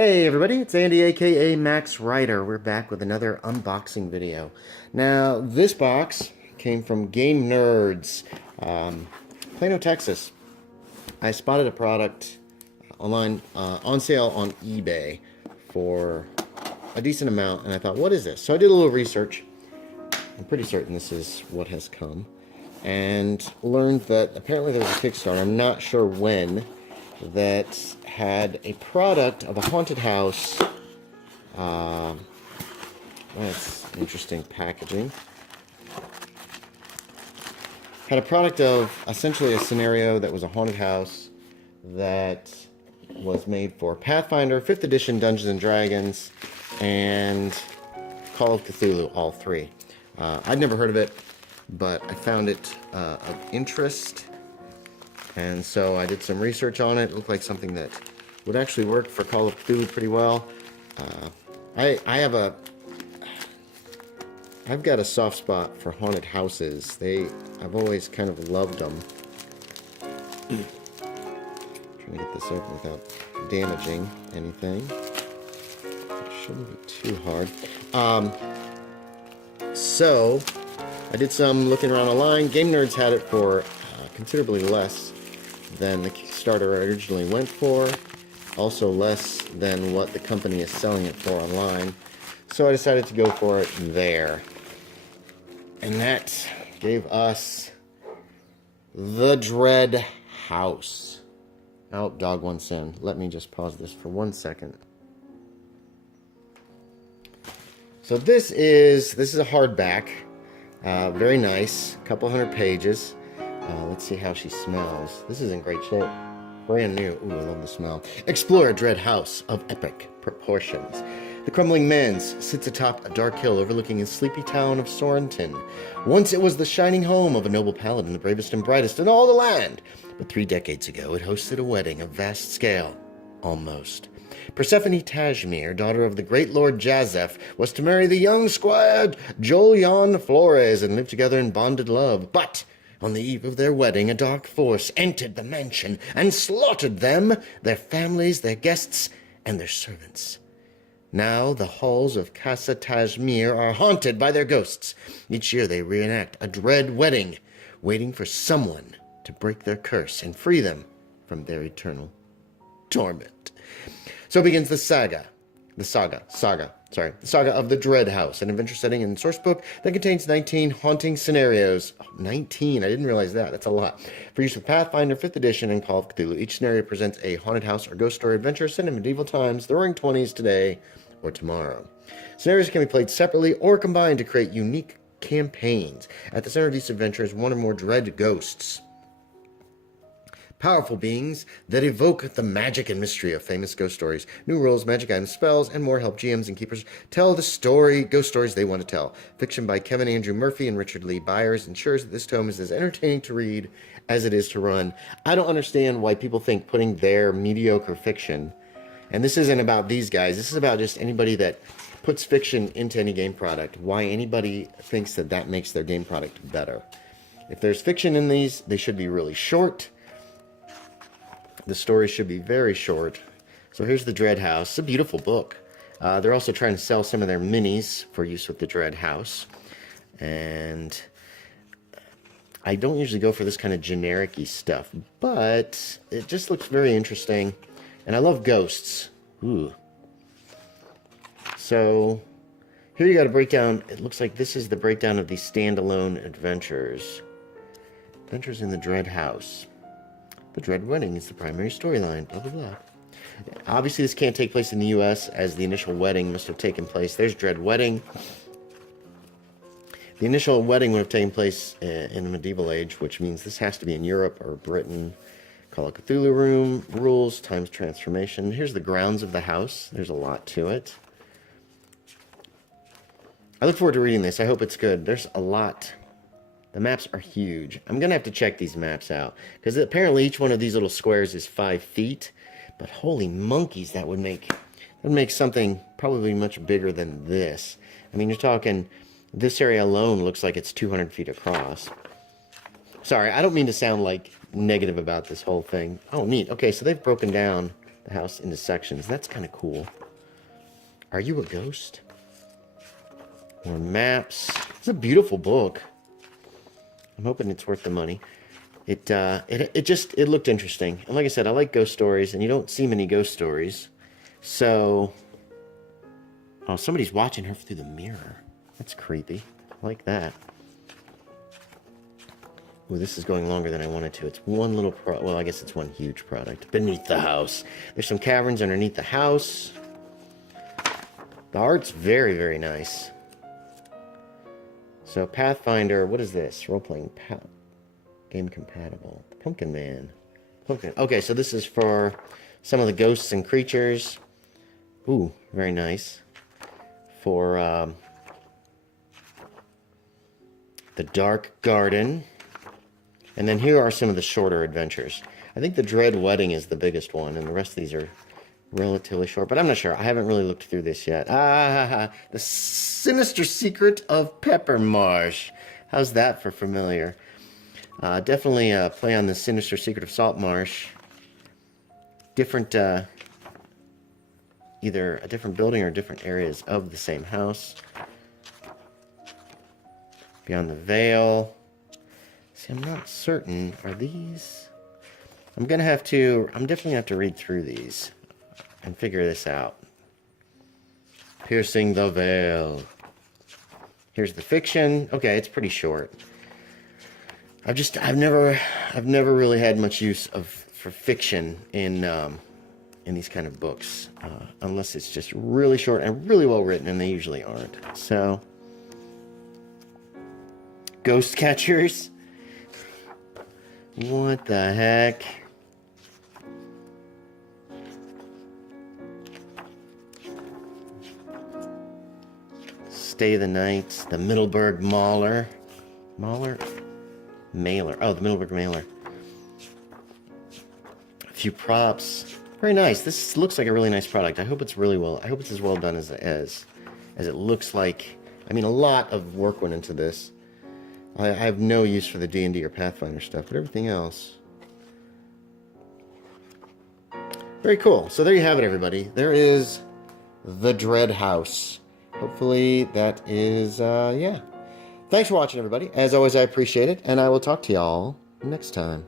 Hey everybody, it's Andy aka Max Ryder. We're back with another unboxing video. Now, this box came from Game Nerds, Plano, Texas. I spotted a product online on sale on eBay for a decent amount, and I thought, what is this? So I did a little research. I'm pretty certain this is what has come, and learned that apparently there was a Kickstarter. I'm not sure when, that had a product of a haunted house. That's interesting packaging. Had a product of essentially a scenario that was a haunted house that was made for Pathfinder, 5th edition Dungeons and Dragons, and Call of Cthulhu, all three. I'd never heard of it, but I found it of interest. And so I did some research on it. It looked like something that would actually work for Call of Cthulhu pretty well. I've got a soft spot for haunted houses. I've always kind of loved them. Trying to get this open without damaging anything. It shouldn't be too hard. So I did some looking around online. Game Nerds had it for considerably less than the Kickstarter originally went for, also less than what the company is selling it for online. So I decided to go for it there. And that gave us the Dread House. Oh, dog wants in. Let me just pause this for 1 second. So this is a hardback. Very nice. A couple hundred pages. Let's see how she smells. This is in great shape. Brand new. Ooh, I love the smell. Explore a dread house of epic proportions. The crumbling manse sits atop a dark hill overlooking the sleepy town of Sorrenton. Once it was the shining home of a noble paladin, the bravest and brightest in all the land. But 3 decades ago, it hosted a wedding of vast scale. Almost. Persephone Tajmir, daughter of the great Lord Jazeph, was to marry the young squire Jolyon Flores and live together in bonded love. But on the eve of their wedding, a dark force entered the mansion and slaughtered them, their families, their guests, and their servants. Now the halls of Casa Tajmir are haunted by their ghosts. Each year they reenact a dread wedding, waiting for someone to break their curse and free them from their eternal torment. So begins the saga of the Dread House, an adventure setting in the source book that contains 19 haunting scenarios. Oh, 19, I didn't realize that. That's a lot. For use with Pathfinder, 5th edition, and Call of Cthulhu. Each scenario presents a haunted house or ghost story adventure set in medieval times, the roaring 20s, today, or tomorrow. Scenarios can be played separately or combined to create unique campaigns. At the center of these adventures, one or more dread ghosts. Powerful beings that evoke the magic and mystery of famous ghost stories. New rules, magic items, spells, and more help GMs and keepers tell the ghost stories they want to tell. Fiction by Kevin Andrew Murphy and Richard Lee Byers ensures that this tome is as entertaining to read as it is to run. I don't understand why people think putting their mediocre fiction, and this isn't about these guys, this is about just anybody that puts fiction into any game product, why anybody thinks that that makes their game product better. If there's fiction in these, they should be really short. The story should be very short. So here's the Dread House. It's a beautiful book. They're also trying to sell some of their minis for use with the Dread House. And I don't usually go for this kind of generic-y stuff, but it just looks very interesting. And I love ghosts. Ooh. So here you got a breakdown. It looks like this is the breakdown of these standalone adventures. Adventures in the Dread House. The Dread Wedding is the primary storyline, blah, blah, blah. Obviously, this can't take place in the U.S., as the initial wedding must have taken place. There's Dread Wedding. The initial wedding would have taken place in the medieval age, which means this has to be in Europe or Britain. Call of Cthulhu room, rules, times transformation. Here's the grounds of the house. There's a lot to it. I look forward to reading this. I hope it's good. There's a lot. The maps are huge. I'm going to have to check these maps out, because apparently each one of these little squares is 5 feet. But holy monkeys, that would make something probably much bigger than this. I mean, you're talking, this area alone looks like it's 200 feet across. Sorry, I don't mean to sound like negative about this whole thing. Oh, neat. Okay, so they've broken down the house into sections. That's kind of cool. Are you a ghost? More maps. It's a beautiful book. I'm hoping it's worth the money. It looked interesting. And like I said, I like ghost stories, and you don't see many ghost stories. So, oh, somebody's watching her through the mirror. That's creepy. I like that. Ooh, this is going longer than I wanted to. It's one little well, I guess it's one huge product. Beneath the house. There's some caverns underneath the house. The art's very, very nice. So, Pathfinder, what is this? Role-playing game compatible. Pumpkin Man. Pumpkin. Okay, so this is for some of the ghosts and creatures. Ooh, very nice. For the Dark Garden. And then here are some of the shorter adventures. I think the Dread Wedding is the biggest one, and the rest of these are relatively short, but I'm not sure. I haven't really looked through this yet. The Sinister Secret of Peppermarsh. How's that for familiar? Definitely a play on the Sinister Secret of Saltmarsh. Different, either a different building or different areas of the same house. Beyond the Veil. See, I'm not certain. Are these? I'm definitely gonna have to read through these and figure this out. Piercing the Veil. Here's the fiction. Okay, it's pretty short. I've never really had much use for fiction in these kind of books, unless it's just really short and really well written, and they usually aren't. So, Ghost Catchers. What the heck? Stay the Night, the Middleburg Mauler. Mailer. Oh, the Middleburg Mailer. A few props. Very nice. This looks like a really nice product. I hope it's really well. I hope it's as well done as it looks like. I mean, a lot of work went into this. I have no use for the D&D or Pathfinder stuff, but everything else. Very cool. So there you have it, everybody. There is the Dread House. Hopefully that is, yeah. Thanks for watching, everybody. As always, I appreciate it, and I will talk to y'all next time.